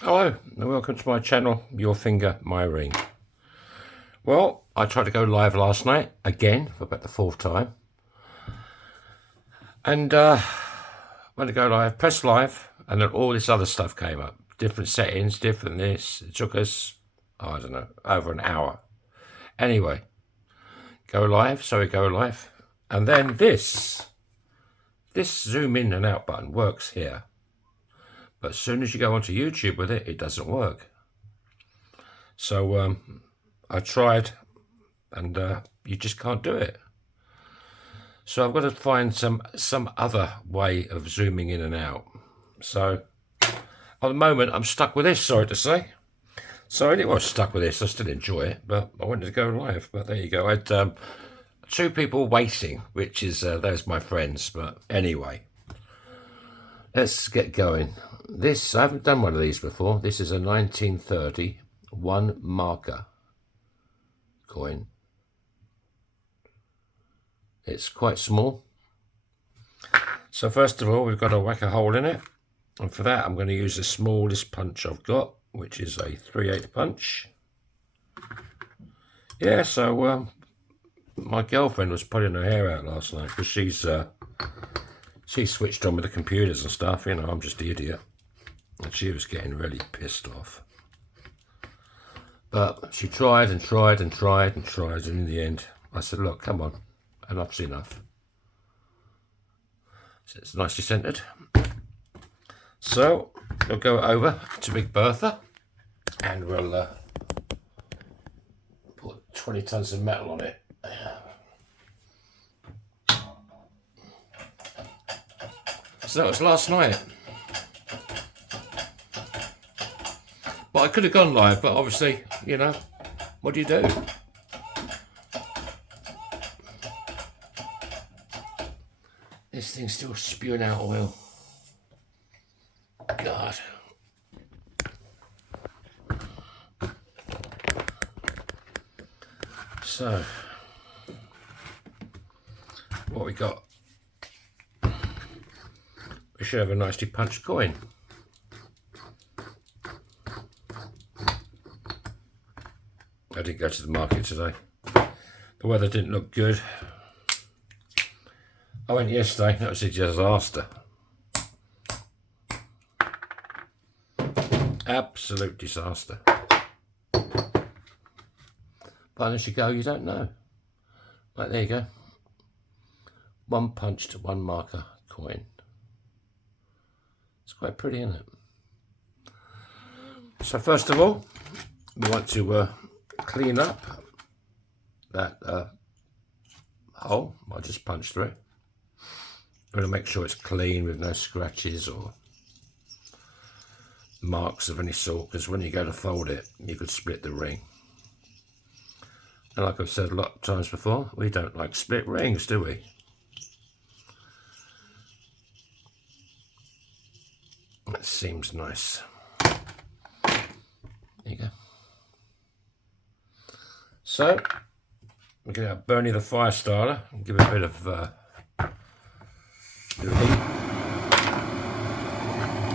Hello and welcome to my channel, Your Finger, My Ring. Well, I tried to go live last night, again, for about the fourth time. And went to go live, press live, and then all this other stuff came up. Different settings, different this. It took us, I don't know, over an hour. Anyway, go live, so we go live. And then this zoom in and out button works here. But as soon as you go onto YouTube with it, it doesn't work. So I tried, and you just can't do it. So I've got to find some other way of zooming in and out. So at the moment I'm stuck with this, sorry to say. So anyway, I was stuck with this. I still enjoy it, but I wanted to go live. But there you go. I had two people waiting, which is those my friends. But anyway, let's get going. This, I haven't done one of these before. This is a 1930 one markka coin. It's quite small. So first of all, we've got to whack a hole in it. And for that, I'm going to use the smallest punch I've got, which is a 3/8 punch. Yeah, so my girlfriend was pulling her hair out last night because she switched on with the computers and stuff. You know, I'm just the idiot. And she was getting really pissed off. But she tried and tried and tried and tried, and in the end, I said, look, come on, enough's enough. So it's nicely centered. So we'll go over to Big Bertha, and we'll put 20 tons of metal on it. So that was last night. But I could have gone live, but obviously, you know, what do you do? This thing's still spewing out oil. God. So, what we got? We should have a nicely punched coin. I didn't go to the market today. The weather didn't look good. I went yesterday, that was a disaster. Absolute disaster. But unless you go, you don't know. Right, there you go. One punched, one markka coin. It's quite pretty, isn't it? So first of all, we want to clean up that hole I just punched through. I'm going to make sure it's clean with no scratches or marks of any sort, because when you go to fold it, you could split the ring. And like I've said a lot of times before, we don't like split rings, do we? That seems nice. There you go. So, we're going to have Bernie the fire starter and give it a bit of heat.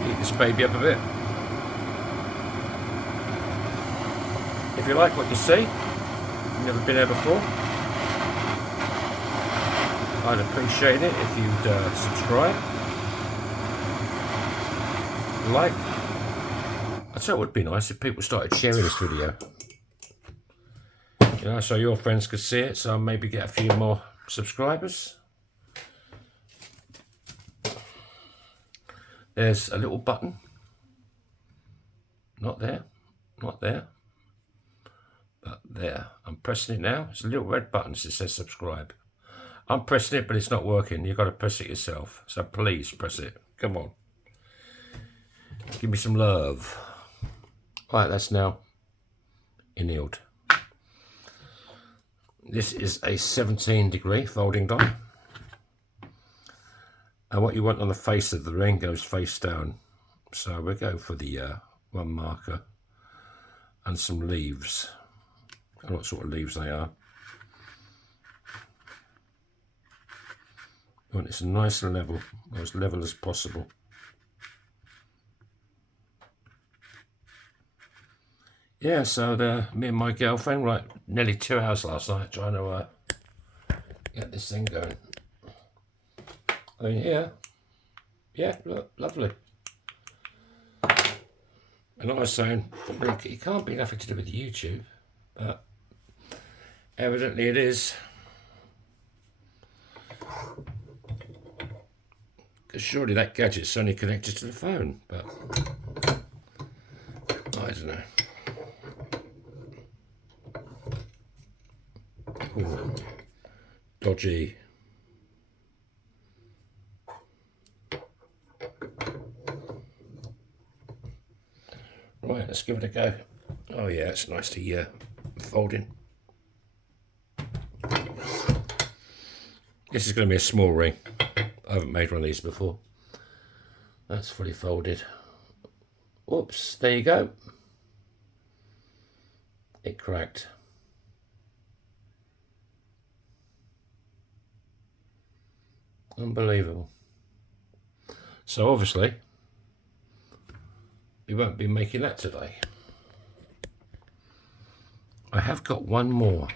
Heat this baby up a bit. If you like what you see, you've never been there before, I'd appreciate it if you'd subscribe, like. I tell you, it would be nice if people started sharing this video. You know, so your friends could see it, so maybe get a few more subscribers. There's a little button. Not there, not there, but there. I'm pressing it now. It's a little red button that says subscribe. I'm pressing it, but it's not working. You've got to press it yourself. So please press it. Come on. Give me some love. Right, that's now annealed. This is a 17-degree folding die. And what you want on the face of the ring goes face down. So we'll go for the one markka and some leaves. I don't know what sort of leaves they are. You want it nice and level, as level as possible. Yeah, so me and my girlfriend were like nearly 2 hours last night trying to get this thing going. I mean, yeah, look, lovely. And I was saying, it can't be nothing to do with YouTube, but evidently it is. Because surely that gadget's only connected to the phone, but I don't know. Ooh, dodgy. Right, let's give it a go. Oh yeah, it's nice to fold in. This is going to be a small ring. I haven't made one of these before. That's fully folded. Whoops, there you go. It cracked. Unbelievable. So obviously, we won't be making that today. I have got one more.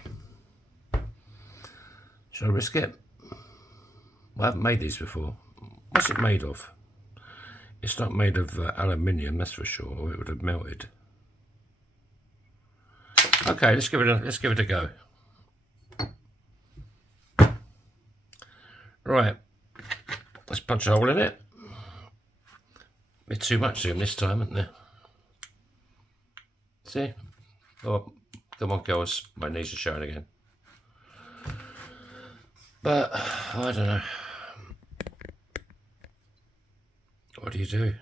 Shall I risk it? I haven't made these before. What's it made of? It's not made of aluminium, that's for sure, or it would have melted. Okay, let's give it a go. Right, let's punch a hole in it. A bit too much zoom this time, isn't there? See? Oh, come on, girls. My knees are showing again. But I don't know. What do you do?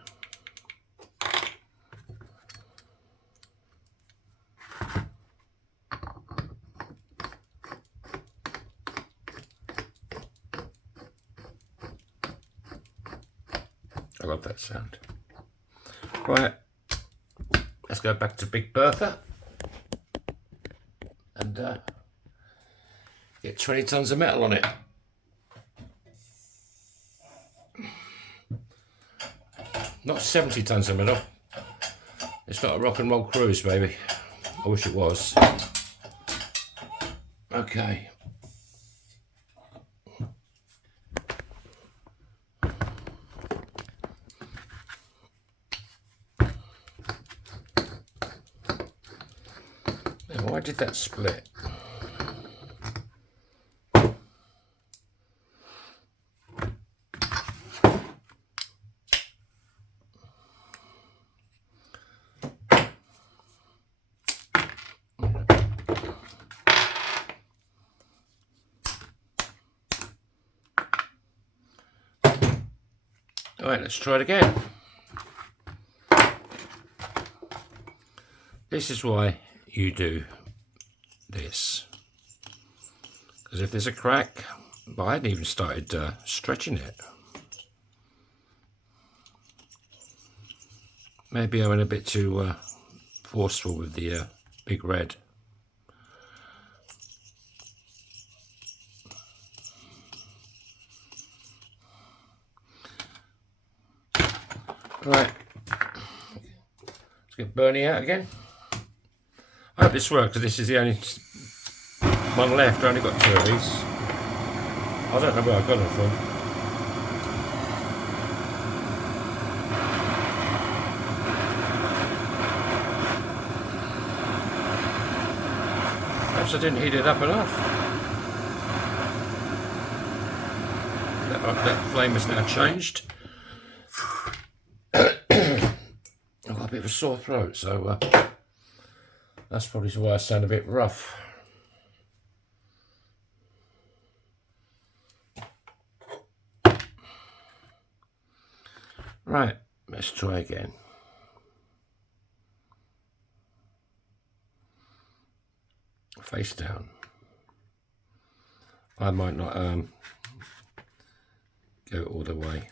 I love that sound. Right, let's go back to Big Bertha and get 20 tons of metal on it. Not 70 tons of metal. It's not a rock and roll cruise, baby. I wish it was. Okay. Now, why did that split? All right, let's try it again. This is why you do this. Because if there's a crack, but I hadn't even started stretching it. Maybe I went a bit too forceful with the big red. Right, let's get Bernie out again. I hope this works, because this is the only one left. I only got 2 of these. I don't know where I got them from. Perhaps I didn't heat it up enough. That flame has now changed. I've got a bit of a sore throat, so that's probably why I sound a bit rough. Right, let's try again. Face down. I might not go all the way.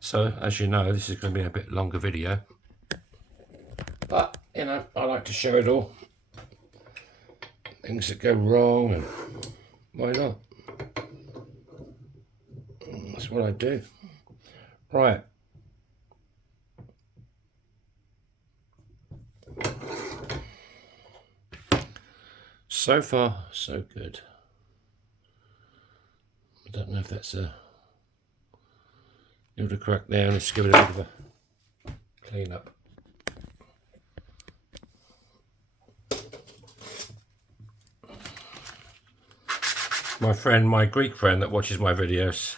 So, as you know, this is going to be a bit longer video. But, you know, I like to show it all. Things that go wrong, and why not? That's what I do. Right. So far, so good. I don't know if that's a little crack there. Let's give it a bit of a clean up. My Greek friend that watches my videos,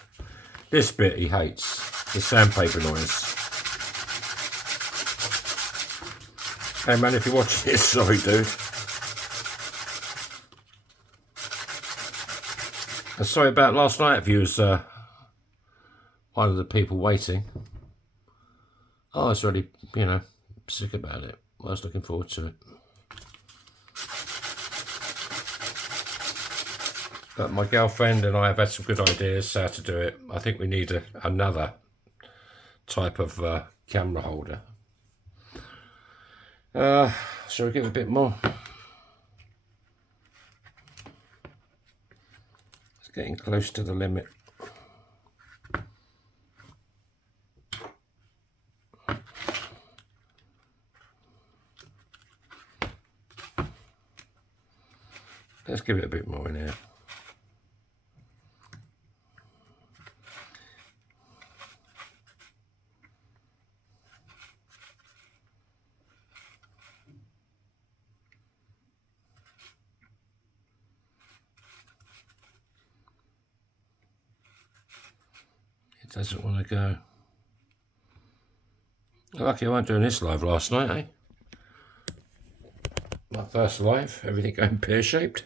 this bit he hates, the sandpaper noise. Hey man, if you're watching this, sorry dude. And sorry about last night if you was one of the people waiting. I was really, sick about it. I was looking forward to it. But my girlfriend and I have had some good ideas how to do it. I think we need another type of camera holder. Shall we give it a bit more? It's getting close to the limit. Let's give it a bit more in here. It doesn't want to go. Lucky I wasn't doing this live last night, eh? My first live, everything going pear-shaped.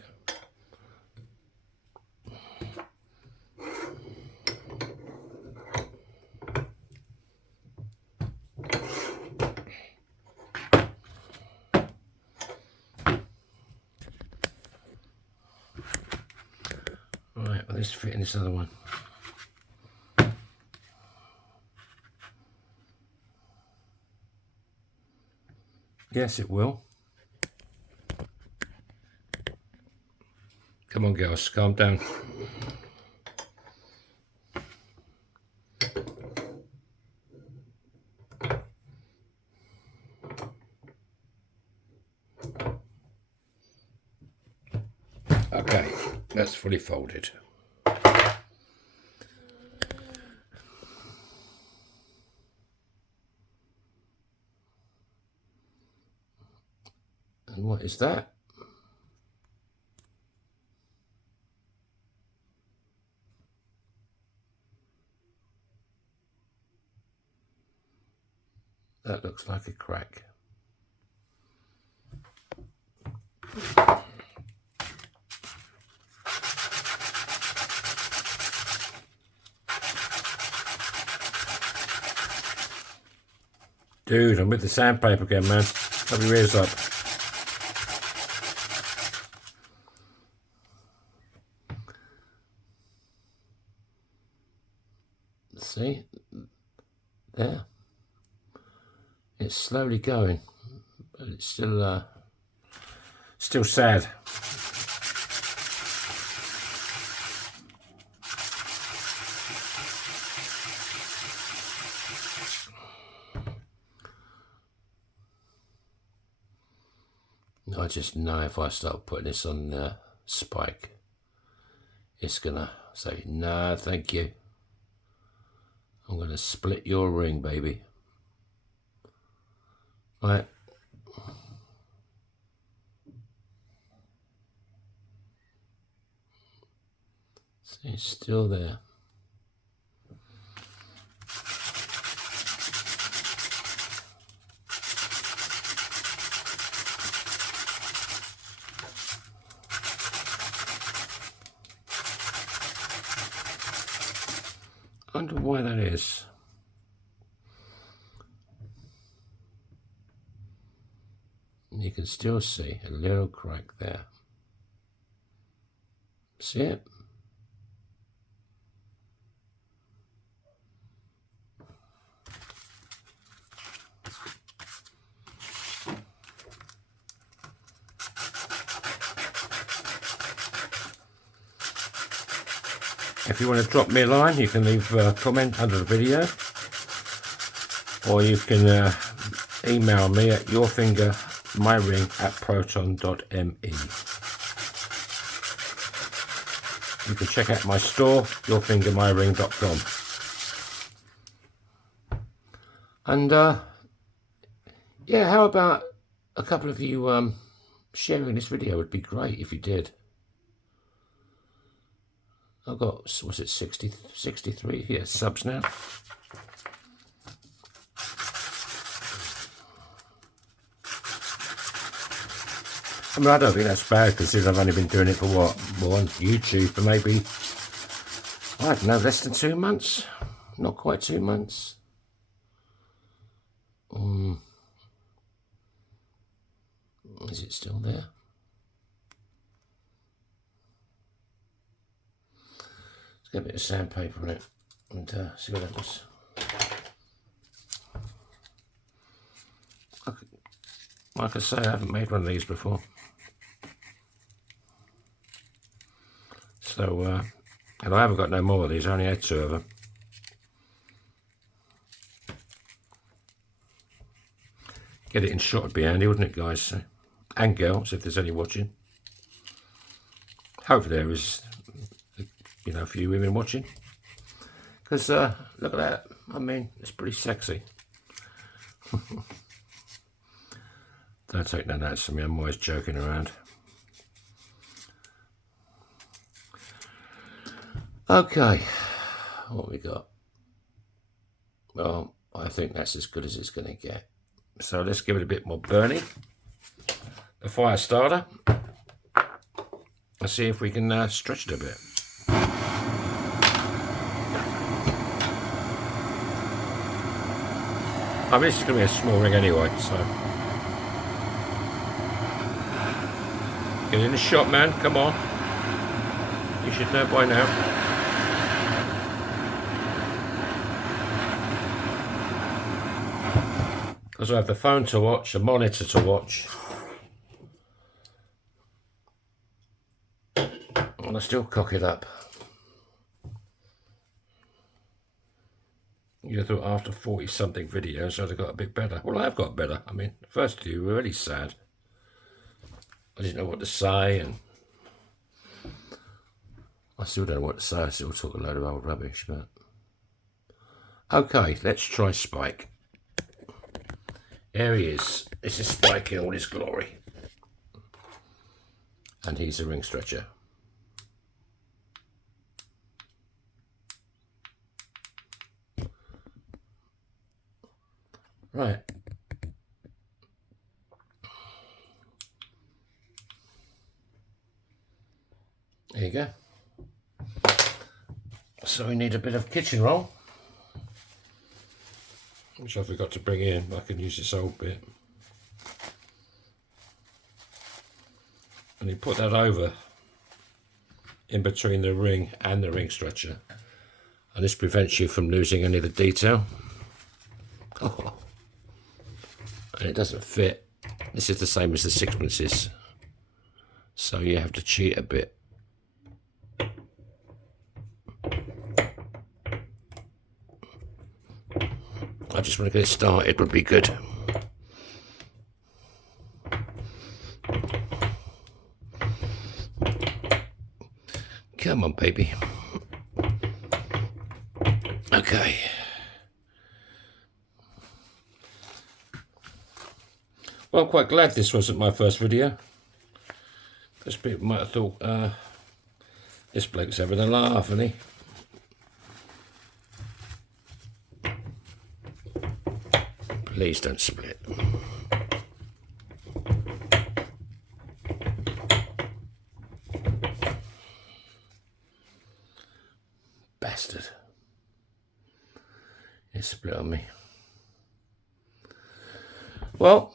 Right, well, let's fit in this other one. Yes, it will. Come on, girls, calm down. Okay, that's fully folded. And what is that? That looks like a crack. Dude, I'm with the sandpaper again, man. Cover your ears up. See? There. It's slowly going, but it's still sad. I just know if I start putting this on the spike, it's gonna say, nah, thank you. I'm gonna split your ring, baby. Right. See, it's still there. I wonder why that is. And you can still see a little crack there. See it? If you want to drop me a line, you can leave a comment under the video. or you can email me at yourfingermyring@proton.me. You can check out my store, yourfingermyring.com. And yeah, how about a couple of you sharing this video? Would be great if you did. I've got, was it 63 here subs now? I mean, I don't think that's bad considering I've only been doing it for what? Well, on YouTube for maybe, I don't know, less than 2 months? Not quite 2 months. Is it still there? Let's get a bit of sandpaper on it and see what happens. Like I say, I haven't made one of these before. So, and I haven't got no more of these, I only had 2 of them. Get it in shot would be handy, wouldn't it, guys? So, and girls, if there's any watching. Hopefully there is, you know, a few women watching. Because, look at that. I mean, it's pretty sexy. Don't take no notice from me, I'm always joking around. Okay, what we got? Well, I think that's as good as it's going to get. So let's give it a bit more burning. The fire starter. Let's see if we can stretch it a bit. I mean, this is going to be a small ring anyway, so. Get in the shot, man, come on. You should know by now. Because I have the phone to watch, a monitor to watch. And I still cock it up. You thought after 40 something videos I'd have got a bit better. Well, I have got better. I mean, the first 2 were really sad. I didn't know what to say, and I still don't know what to say. I still talk a load of old rubbish, but okay, let's try Spike. There he is. This is Spike in all his glory. And he's a ring stretcher. Right. There you go. So we need a bit of kitchen roll, which I forgot to bring in. I can use this old bit. And you put that over in between the ring and the ring stretcher. And this prevents you from losing any of the detail. Oh. And it doesn't fit. This is the same as the sixpences. So you have to cheat a bit. I just want to get it started, would be good. Come on, baby. Okay. Well, I'm quite glad this wasn't my first video. Because people might have thought, this bloke's having a laugh, isn't he? Please don't split. Bastard. It split on me. Well,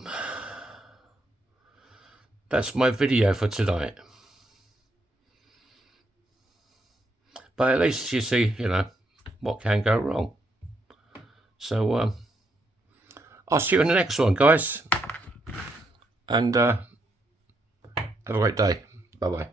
that's my video for tonight. But at least you see, you know, what can go wrong. So, I'll see you in the next one, guys. And have a great day. Bye-bye.